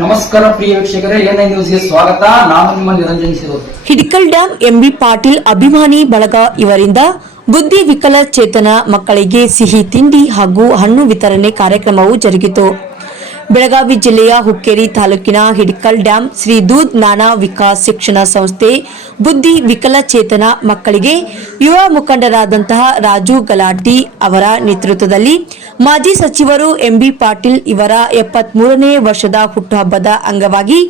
ನಮಸ್ಕಾರ ಪ್ರಿಯ ವೀಕ್ಷಕರೇ ಎನ್ಐ ನ್ಯೂಸ್ಗೆ ಸ್ವಾಗತ. ನಾನು ನಿಮ್ಮ ನಿರಂಜನ್ ಸಿರೋದು ಹಿಡ್ಕಲ್ ಡ್ಯಾಂ ಎಂಬಿ ಪಾಟೀಲ್ ಅಭಿಮಾನಿ ಬಳಗ ಇವರಿಂದ ಬುದ್ಧಿ ವಿಕಲಚೇತನ ಮಕ್ಕಳಿಗೆ ಸಿಹಿ ತಿಂಡಿ ಹಾಗೂ ಹಣ್ಣು ವಿತರಣೆ ಕಾರ್ಯಕ್ರಮವು ಜರುಗಿತು. ಬೆಳಗಾವಿ ಜಿಲ್ಲೆಯ ಹುಕ್ಕೇರಿ ತಾಲೂಕಿನ ಹಿಡ್ಕಲ್ ಡ್ಯಾಂ ಶ್ರೀ ದೂದ್ ನಾನಾ ವಿಕಾಸ್ ಶಿಕ್ಷಣ ಸಂಸ್ಥೆ ಬುದ್ಧಿ ವಿಕಲಚೇತನ ಮಕ್ಕಳಿಗೆ ಯುವ ಮುಖಂಡರಾದಂತಹ ರಾಜು ಗಲಾಟಿ ಅವರ ನೇತೃತ್ವದಲ್ಲಿ ಮಾಜಿ ಸಚಿವರು ಎಂಬಿ ಪಾಟೀಲ್ ಇವರ ಎಪ್ಪತ್ಮೂರನೇ ವರ್ಷದ ಹುಟ್ಟುಹಬ್ಬದ ಅಂಗವಾಗಿ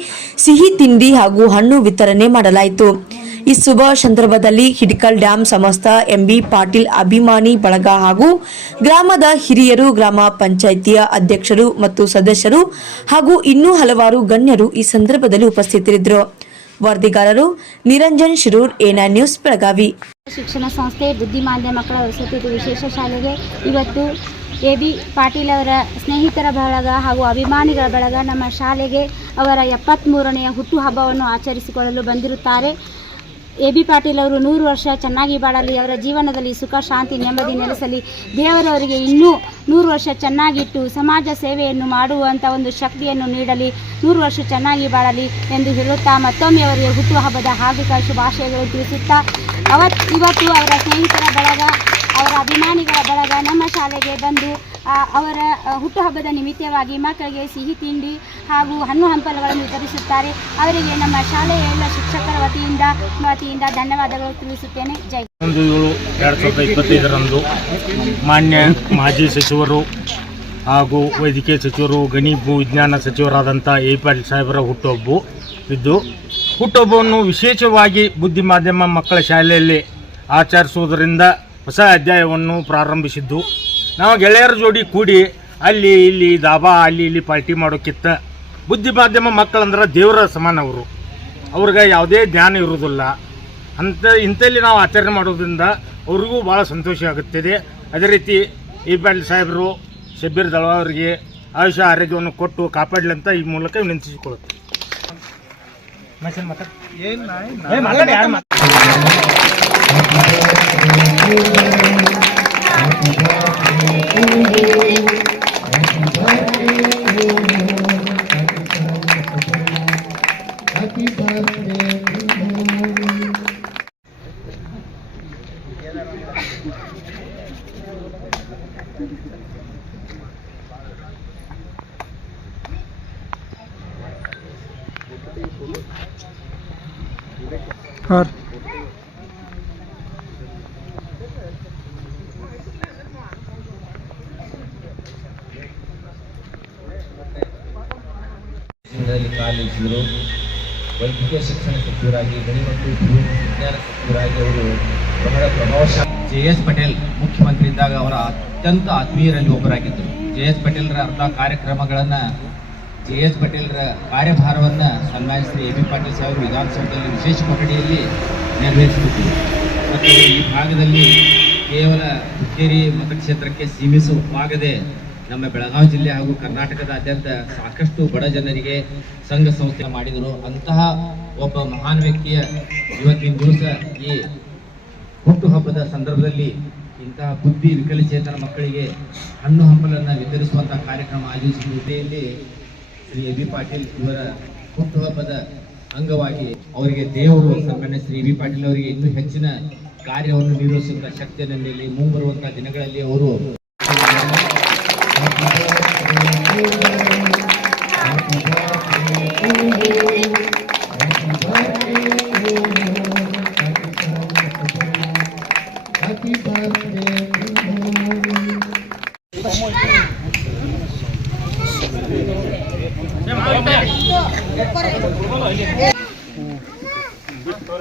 ಸಿಹಿ ತಿಂಡಿ ಹಾಗೂ ಹಣ್ಣು ವಿತರಣೆ ಮಾಡಲಾಯಿತು. ಈ ಶುಭ ಸಂದರ್ಭದಲ್ಲಿ ಹಿಡಿಕಲ್ ಡ್ಯಾಂ ಸಮಸ್ತ ಎಂಬಿ ಪಾಟೀಲ್ ಅಭಿಮಾನಿ ಬಳಗ ಹಾಗೂ ಗ್ರಾಮದ ಹಿರಿಯರು, ಗ್ರಾಮ ಪಂಚಾಯಿತಿಯ ಅಧ್ಯಕ್ಷರು ಮತ್ತು ಸದಸ್ಯರು ಹಾಗೂ ಇನ್ನೂ ಹಲವಾರು ಗಣ್ಯರು ಈ ಸಂದರ್ಭದಲ್ಲಿ ಉಪಸ್ಥಿತರಿದ್ದರು. ವರದಿಗಾರರು ನಿರಂಜನ್ ಶಿರೂರ್ ಏನಾ ನ್ಯೂಸ್, ಬೆಳಗಾವಿ. ಶಿಕ್ಷಣ ಸಂಸ್ಥೆ ಬುದ್ಧಿಮಾಂದ್ಯ ಮಕ್ಕಳ ವಸತಿ ವಿಶೇಷ ಶಾಲೆಗೆ ಇವತ್ತು ಎ ಬಿ ಪಾಟೀಲ್ ಅವರ ಸ್ನೇಹಿತರ ಬಳಗ ಹಾಗೂ ಅಭಿಮಾನಿಗಳ ಬಳಗ ನಮ್ಮ ಶಾಲೆಗೆ ಅವರ ಎಪ್ಪತ್ತ್ಮೂರನೆಯ ಹುಟ್ಟುಹಬ್ಬವನ್ನು ಆಚರಿಸಿಕೊಳ್ಳಲು ಬಂದಿರುತ್ತಾರೆ. ಎ ಬಿ ಪಾಟೀಲ್ ಅವರು ನೂರು ವರ್ಷ ಚೆನ್ನಾಗಿ ಬಾಳಲಿ, ಅವರ ಜೀವನದಲ್ಲಿ ಸುಖ, ಶಾಂತಿ, ನೆಮ್ಮದಿ ನೆಲೆಸಲಿ, ದೇವರವರಿಗೆ ಇನ್ನೂ ನೂರು ವರ್ಷ ಚೆನ್ನಾಗಿಟ್ಟು ಸಮಾಜ ಸೇವೆಯನ್ನು ಮಾಡುವಂಥ ಒಂದು ಶಕ್ತಿಯನ್ನು ನೀಡಲಿ, ನೂರು ವರ್ಷ ಚೆನ್ನಾಗಿ ಬಾಳಲಿ ಎಂದು ಹೇಳುತ್ತಾ ಮತ್ತೊಮ್ಮೆ ಅವರಿಗೆ ಹುಟ್ಟುಹಬ್ಬದ ಹಾರ್ದಿಕ ಶುಭಾಶಯಗಳು ತಿಳಿಸುತ್ತಾ, ಅವತ್, ಇವತ್ತು ಅವರ ಸ್ನೇಹಿತರ ಬಳಗ, ಅವರ ಅಭಿಮಾನಿಗಳ ಬಳಗ ನಮ್ಮ ಶಾಲೆಗೆ ಬಂದು ಅವರ ಹುಟ್ಟುಹಬ್ಬದ ನಿಮಿತ್ತವಾಗಿ ಮಕ್ಕಳಿಗೆ ಸಿಹಿ ತಿಂಡಿ ಹಾಗೂ ಹಣ್ಣು ಹಂಪಲುಗಳನ್ನು ವಿತರಿಸುತ್ತಾರೆ. ಅವರಿಗೆ ನಮ್ಮ ಶಾಲೆಯ ಎಲ್ಲ ಶಿಕ್ಷಕರ ವತಿಯಿಂದ ವತಿಯಿಂದ ಧನ್ಯವಾದಗಳು ತಿಳಿಸುತ್ತೇನೆ. ಜೈ ಒಂದು ಏಳು ಎರಡು ಸಾವಿರದ ಇಪ್ಪತ್ತೈದರಂದು ಮಾನ್ಯ ಮಾಜಿ ಸಚಿವರು ಹಾಗೂ ವೈದ್ಯಕೀಯ ಸಚಿವರು ಗಣಿ ಭೂ ವಿಜ್ಞಾನ ಸಚಿವರಾದಂಥ ಎ ಪಾಟೀಲ್ ಸಾಹೇಬರ ಹುಟ್ಟುಹಬ್ಬ ಇದ್ದು, ಹುಟ್ಟುಹಬ್ಬವನ್ನು ವಿಶೇಷವಾಗಿ ಬುದ್ಧಿ ಮಾಧ್ಯಮ ಮಕ್ಕಳ ಶಾಲೆಯಲ್ಲಿ ಆಚರಿಸುವುದರಿಂದ ಹೊಸ ಅಧ್ಯಾಯವನ್ನು ಪ್ರಾರಂಭಿಸಿದ್ದು. ನಾವು ಗೆಳೆಯರ ಜೋಡಿ ಕೂಡಿ ಅಲ್ಲಿ, ಇಲ್ಲಿ, ದಾಬಾ, ಅಲ್ಲಿ, ಇಲ್ಲಿ ಪಾರ್ಟಿ ಮಾಡೋಕ್ಕಿಂತ ಬುದ್ಧಿ ಮಾಧ್ಯಮ ಮಕ್ಕಳಂದ್ರೆ ದೇವರ ಸಮಾನ ಅವರು. ಅವ್ರಿಗೆ ಯಾವುದೇ ಜ್ಞಾನ ಇರುವುದಿಲ್ಲ ಅಂತ ಇಂಥಲ್ಲಿ ನಾವು ಆಚರಣೆ ಮಾಡೋದ್ರಿಂದ ಅವ್ರಿಗೂ ಭಾಳ ಸಂತೋಷ ಆಗುತ್ತದೆ. ಅದೇ ರೀತಿ ಈ ಸಾಹೇಬರು ಶಬ್ಬೀರ್ ದಳ ಅವರಿಗೆ ಆಯುಷ್ಯ ಆರೋಗ್ಯವನ್ನು ಕೊಟ್ಟು ಕಾಪಾಡಲಿ ಅಂತ ಈ ಮೂಲಕ ವಿನಂತಿಸಿಕೊಳ್ಳುತ್ತೆ ಏ, ದಿನಗಳಲ್ಲಿ ಕಾಲಿಟ್ಟಿದ್ರು ವೈದ್ಯಕೀಯ ಶಿಕ್ಷಣ ಸಚಿವರಾಗಿ ಗಣಿ ಮತ್ತು ವಿಜ್ಞಾನ ಸಚಿವರಾಗಿ ಅವರು ಬಹಳ ಪ್ರಭಾವಶಾಲಿ. ಜೆ ಎಸ್ ಪಟೇಲ್ ಮುಖ್ಯಮಂತ್ರಿ ಇದ್ದಾಗ ಅವರ ಅತ್ಯಂತ ಆತ್ಮೀಯರಲ್ಲಿ ಒಬ್ಬರಾಗಿದ್ದರು. ಜೆ ಎಸ್ ಪಟೇಲ್ರ ಅರ್ಧ ಕಾರ್ಯಕ್ರಮಗಳನ್ನು ಜೆ ಎಸ್ ಪಟೇಲ್ರ ಕಾರ್ಯಭಾರವನ್ನು ಸನ್ಮಾನಿಸಿದ ಎಂ. ಎ. ಪಾಟೀಲ್ ಸಾಹೇಬರು ವಿಧಾನಸೌಧದಲ್ಲಿ ವಿಶೇಷ ಕೊಠಡಿಯಲ್ಲಿ ನೆರವೇರಿಸುತ್ತಿದ್ದರು. ಮತ್ತು ಈ ಭಾಗದಲ್ಲಿ ಕೇವಲ ಹುಕ್ಕೇರಿ ಮತಕ್ಷೇತ್ರಕ್ಕೆ ಸೀಮಿಸುವಾಗದೆ ನಮ್ಮ ಬೆಳಗಾವಿ ಜಿಲ್ಲೆ ಹಾಗೂ ಕರ್ನಾಟಕದಾದ್ಯಂತ ಸಾಕಷ್ಟು ಬಡ ಜನರಿಗೆ ಸಂಘ ಸಂಸ್ಥೆ ಮಾಡಿದರು. ಅಂತಹ ಒಬ್ಬ ಮಹಾನ್ ವ್ಯಕ್ತಿಯ ಇವತ್ತಿನ ದಿವಸ ಈ ಹುಟ್ಟುಹಬ್ಬದ ಸಂದರ್ಭದಲ್ಲಿ ಇಂತಹ ಬುದ್ಧಿ ವಿಕಲಚೇತನ ಮಕ್ಕಳಿಗೆ ಹಣ್ಣು ಹಂಪಲನ್ನು ವಿತರಿಸುವಂತಹ ಕಾರ್ಯಕ್ರಮ ಆಯೋಜಿಸಿದಲ್ಲಿ ಶ್ರೀ ಎ ಬಿ ಪಾಟೀಲ್ ಇವರ ಹುಟ್ಟುಹಬ್ಬದ ಅಂಗವಾಗಿ ಅವರಿಗೆ ದೇವರು ಸನ್ಮಾನ್ಯ ಶ್ರೀ ಬಿ ಪಾಟೀಲ್ ಅವರಿಗೆ ಇನ್ನೂ ಹೆಚ್ಚಿನ ಕಾರ್ಯವನ್ನು ನಿರ್ವಹಿಸುವಂತಹ ಶಕ್ತಿಯನ್ನು ನೀಡಲಿ ಮುಂಬರುವಂತಹ ದಿನಗಳಲ್ಲಿ ಅವರು ಬಿಟ್ಟು